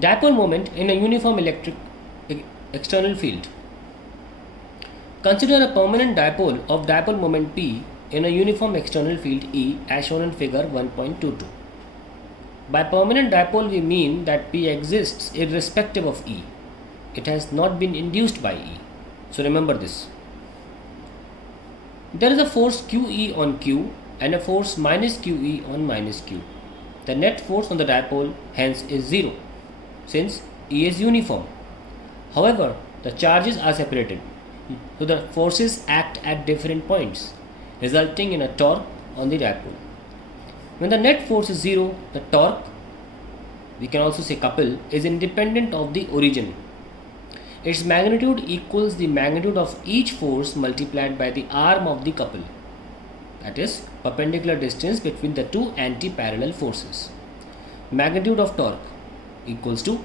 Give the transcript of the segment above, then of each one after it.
Dipole moment in a uniform electric external field. Consider a permanent dipole of dipole moment P in a uniform external field E as shown in figure 1.22. By permanent dipole we mean that P exists irrespective of E. It has not been induced by E. So remember this. There is a force QE on Q and a force minus QE on minus Q. The net force on the dipole hence is 0 since E is uniform. However, the charges are separated, so the forces act at different points, resulting in a torque on the dipole. When the net force is 0, the torque, we can also say couple, is independent of the origin. Its magnitude equals the magnitude of each force multiplied by the arm of the couple, that is, perpendicular distance between the two anti-parallel forces. Magnitude of torque equals to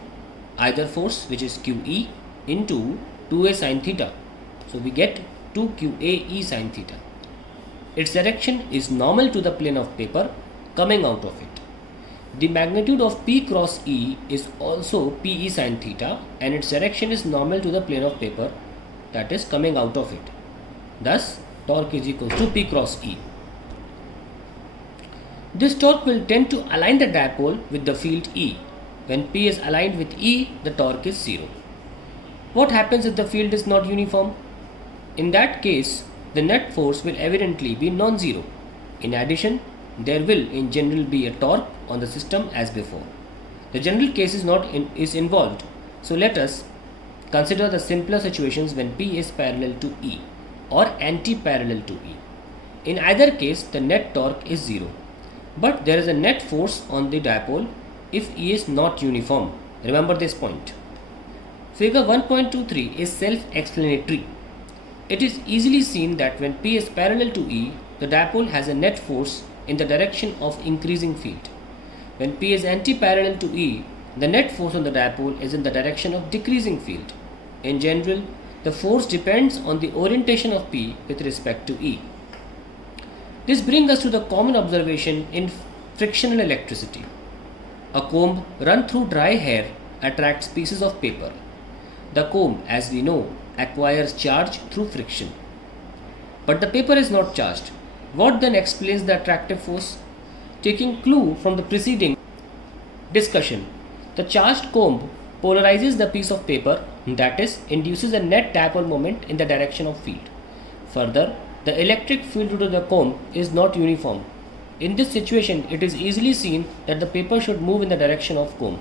either force, which is QE, into 2a sin theta. So we get 2QA E sin theta. Its direction is normal to the plane of paper coming out of it. The magnitude of P cross E is also PE sin theta, and its direction is normal to the plane of paper, that is coming out of it. Thus, torque is equal to P cross E. This torque will tend to align the dipole with the field E. When P is aligned with E, the torque is 0. What happens if the field is not uniform? In that case, the net force will evidently be non-zero. In addition, there will in general be a torque on the system as before. The general case is involved, so let us consider the simpler situations when P is parallel to E or anti-parallel to E. In either case, the net torque is 0, but there is a net force on the dipole if E is not uniform. Remember this point. Figure 1.23 is self-explanatory. It is easily seen that when P is parallel to E, the dipole has a net force in the direction of increasing field. When P is anti-parallel to E, the net force on the dipole is in the direction of decreasing field. In general, the force depends on the orientation of P with respect to E. This brings us to the common observation in frictional electricity. A comb run through dry hair attracts pieces of paper. The comb, as we know, acquires charge through friction. But the paper is not charged. What then explains the attractive force? Taking clue from the preceding discussion, the charged comb polarizes the piece of paper, that is, induces a net dipole moment in the direction of field. Further, the electric field due to the comb is not uniform. In this situation, it is easily seen that the paper should move in the direction of comb.